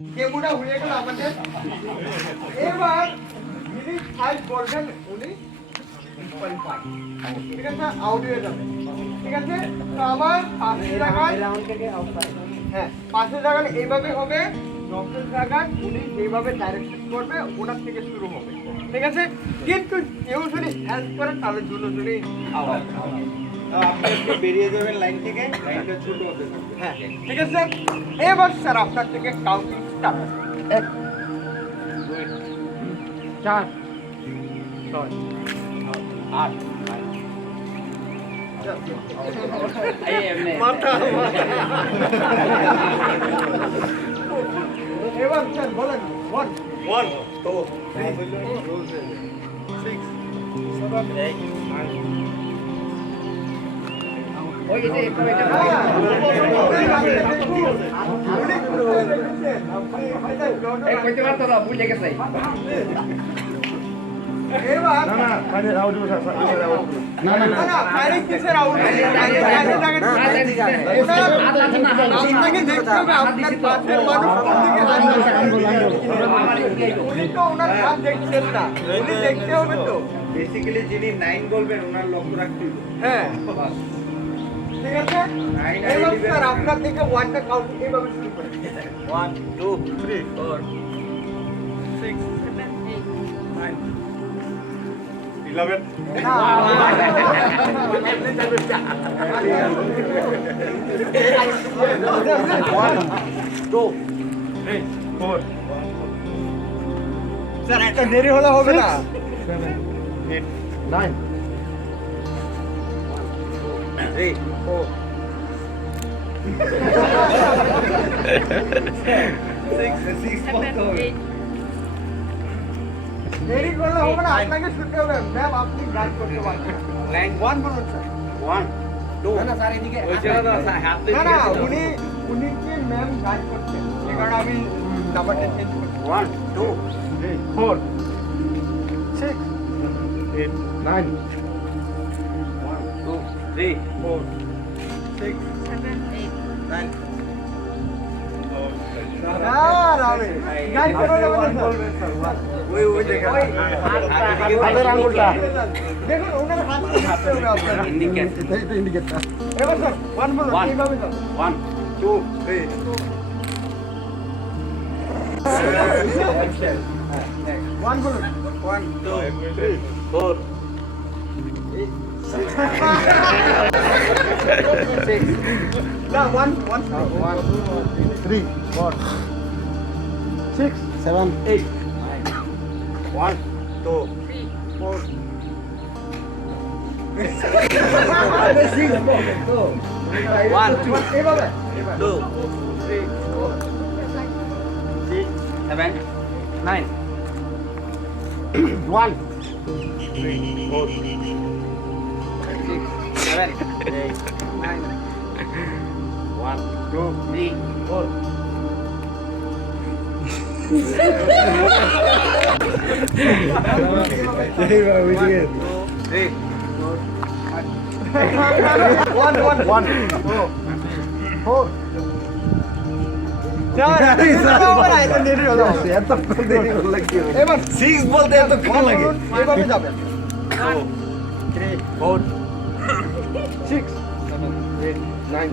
কেমুটা হয়ে গেল আমাদের। এবার যিনি 5 বলবেন উনি 6.5, ঠিক আছে, আউট হয়ে যাবে। ঠিক আছে, তো আমার 5 জায়গায় হ্যাঁ 5 জায়গায় এইভাবে হবে, 10 জায়গায় উনি যেভাবে ডাইরেকশন করবে ওনার থেকে শুরু হবে। ঠিক আছে, কিন্তু কেউ যদি হেল্প করে তাহলে দুজনে আউট। আপনি একটু বেরিয়ে যাবেন লাইন থেকে, লাইনটা ছোট হতে থাকবে। হ্যাঁ ঠিক আছে, এবার স্যার আপনার থেকে কাউন্টিং স্টার্ট। 1 2 4 6 8 এবার স্যার বলেন 1 1 2 3 6 7 8 9 ওই যে এটা কইতে পারতো না, বুঝে গেছে। এবার না ফাইনাল আউট হবে স্যার, না ফাইনাল কিসের আউট? আপনাকে দেখতে হবে আপনার পাশের মানুষ কোন দিকে হাত দিচ্ছে। উনি তো ওনার হাত দেখছেন না, উনি দেখতে হবে তো। বেসিক্যালি যিনি 9 বলবেন ওনার লক্ষ্য রাখতে হবে। হ্যাঁ ঠিক আছে, এবার স্যার আপনার থেকে 1টা কাউন্ট এইভাবে শুরু করেন। 1 2 3 4 6 7 8 9 11 স্যার একটা দেরি হলে হবে না। 7 8 9 3 4 দেরি করলে হবে না, আপনাকে শুনতে হবে। ম্যাম আপনি গাইড করতে পারবেন। লাইন 1 বলুন স্যার। 1 2 না স্যার এদিকে না উনি কি ম্যাম গাইড করছেন, এই কারণে আমি নাম্বারটা চেঞ্জ করছি। 1 2 3 4 6 8 9 1 2 3 4 6 7 8 9 গাইড করে দেবেন স্যার। ওই দেখেন হাতের আঙ্গুলটা দেখুন, ওনার হাত ধরতে হবে আপনার। ইন্ডিকেটর এবার স্যার 1 বলুন, এইভাবে যাও। 1 2 3 1 বলুন। 1 2 3 4 না 1 3 4 6 7 8 1 2 4 1 এইভাবে 2 3 4 6 7 9 1 3 4 6 7 8 9 1 2 3 4 3 1 4 এবার 6 বলতে এতক্ষণ লাগে এভাবে যাবেন। 3 4 6 7 8 9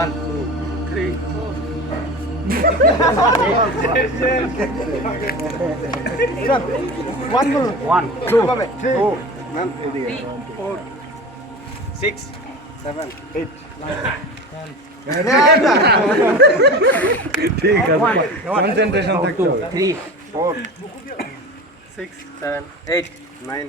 1 2 3 1 বলুন। 1 2 3 ম্যাম এদিকে 4 6 7 8 ঠিক আছে কনসেন্ট্রেশন থাকতে হবে 3 4 6 7 8 9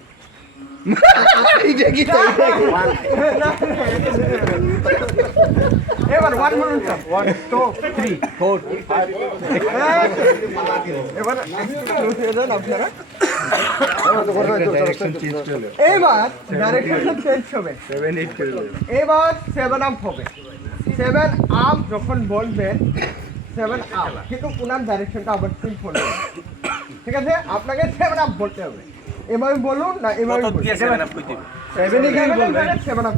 এবার 1 বলুন স্যার। 1 2 3 4 5 এবার আপনারা এবার ডাইরেকশন চেঞ্জ হবে। 7 8 করে দেব এবার 7 আপ হবে। 7 আপ যখন বলবেন 7 আপ, কিন্তু ওনার ডাইরেকশনটা আবার চেঞ্জ করবে। ঠিক আছে, আপনাকে 7 আপ বলতে হবে। এভাবে বলুন না এভাবে বলুন। 7 আপ কইতে 7 এ কি বলবেন? 7 আপ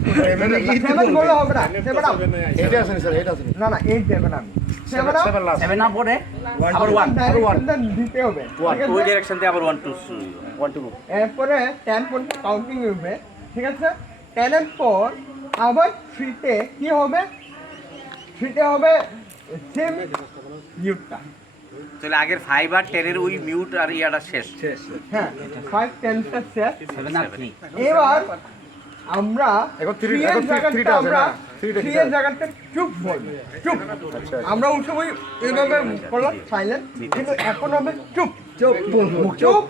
7 বললে হবে না, 7 আপ এটা আছে স্যার, এটা আছে না 8 দেবেন আপনি। সেভেন আপ 7 আপ পরে আবার 1 ডাইরেকশনটা দিতে হবে ঠিক আছে? ওই ডাইরেকশন দিয়ে আবার 1 2 এরপরে 10 পর্যন্ত কাউন্টিং হবে ঠিক আছে 10 এর পর আবার 3 তে কি হবে 3 তে হবে সেম মিউটটা তাহলে আগের 5 আর 10 এর ওই মিউট আর ইয়াটা শেষ হ্যাঁ 5 10 টা শেষ 7 আর 3 এবার আমরা এখন 3 3 এর এখন 3 জায়গাটা টা আছে আমরা না 3 টা 3 এর জায়গাটা চুপ বলবো চুপ আমরা ওই সময় এইভাবে করলাম সাইলেন্ট কিন্তু এখন হবে চুপ চুপ চুপ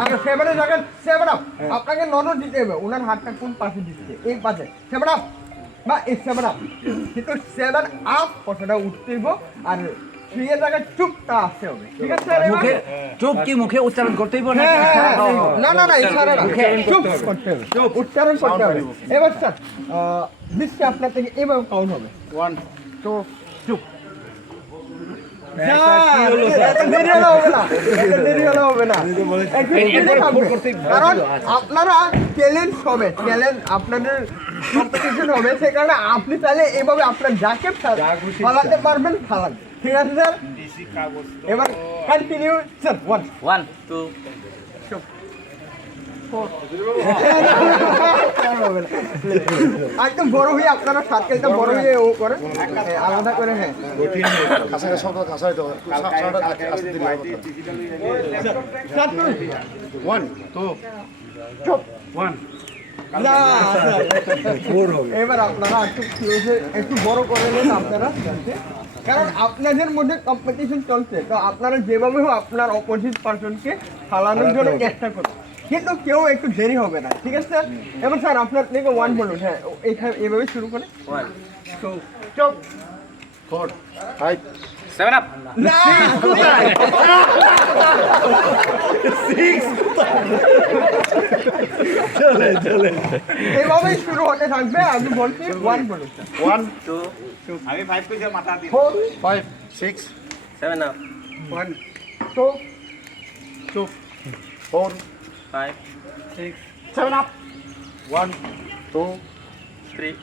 আর সেভেনের জায়গায় সেভেন আপ আপনাকে নজর দিতে হবে ওনার হাতটা কোন পাশে দিচ্ছে এই পাশে সেভেন আপ বা এই সেভেন আপ কিন্তু সেভেন আপ কথাটা উঠতে হইব আর 3 এর জায়গায় চুপটা আসতে হবে ঠিক আছে মুখে চুপ কি মুখে উচ্চারণ করতেই পারে হ্যাঁ, হ্যাঁ, হ্যাঁ। না না না ইশারা না চুপ করতে হবে চুপ উচ্চারণ করতে হবে এবার স্যার নিশ্চয়ই আপনার থেকে এভাবে কাউন্ট হবে 1 2 চুপ দেরি হলে হবে না দেরি হলে হবে না একটু speed এ থাকবে। কারণ আপনারা চ্যালেঞ্জ হবে চ্যালেঞ্জ আপনাদের কম্পিটিশন হবে সেই কারণে আপনি চাইলে এভাবে আপনার যাকে ফালাতে পারবেন ফালান ঠিক আছে স্যার এবার কন্টিনিউ স্যার 1 1 2 একদম বড় হয়ে আপনারা সার্কেলটা বড় হয়ে ও করেন আলাদা করে হ্যাঁ কাছাকাছি শব্দ কাছাকাছি তো সাউন্ডটা আসতে দিলে হবে 1 2 চুপ 1 না এবার আপনারা একটু close একটু বড় করে নেন আপনারা কারণ আপনাদের মধ্যে কম্পিটিশন চলছে তো আপনারা যেভাবে হোক আপনার অপোজিট পার্সনকে ফালানোর জন্য চেষ্টা করুন কিন্তু কেউ একটু দেরি হবে না ঠিক আছে স্যার এবার স্যার আপনার থেকে 1 বলুন হ্যাঁ এইখানে এভাবে শুরু করে 1 চুপ 4 5 7 আপ না এভাবেই শুরু হতে থাকবে আমি বলছি 1 বলুন স্যার 1 2 আমি 5 কইতে মাথা দি 4 5 6 7 আপ 1 2 4 5 7 আপ 1 2 3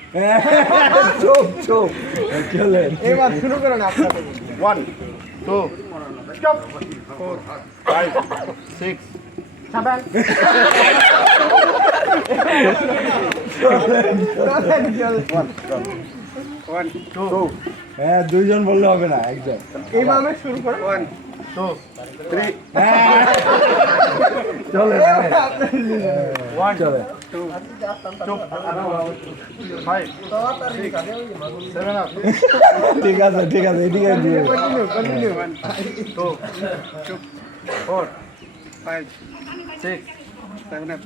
এবার শুরু করেন আপনাদের 1 2 চুপ 5 6 হ্যাঁ দুইজন বললে হবে না একজন এইভাবে শুরু করে 1 2 3 চলে 1 চলে 2 5 7 up ঠিক আছে এদিকে দিয়ে কন্টিনিউ 2 4 5 6 7 up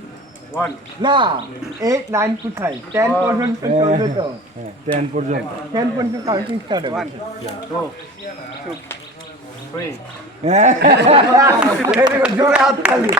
1 না 8 9 কোথায় 10 পর্যন্ত চলবে তো হ্যাঁ 10 পর্যন্ত 10 পর্যন্ত কাউন্টিং স্টার্ট হবে 2 3 হ্যাঁ জোরে হাত তালি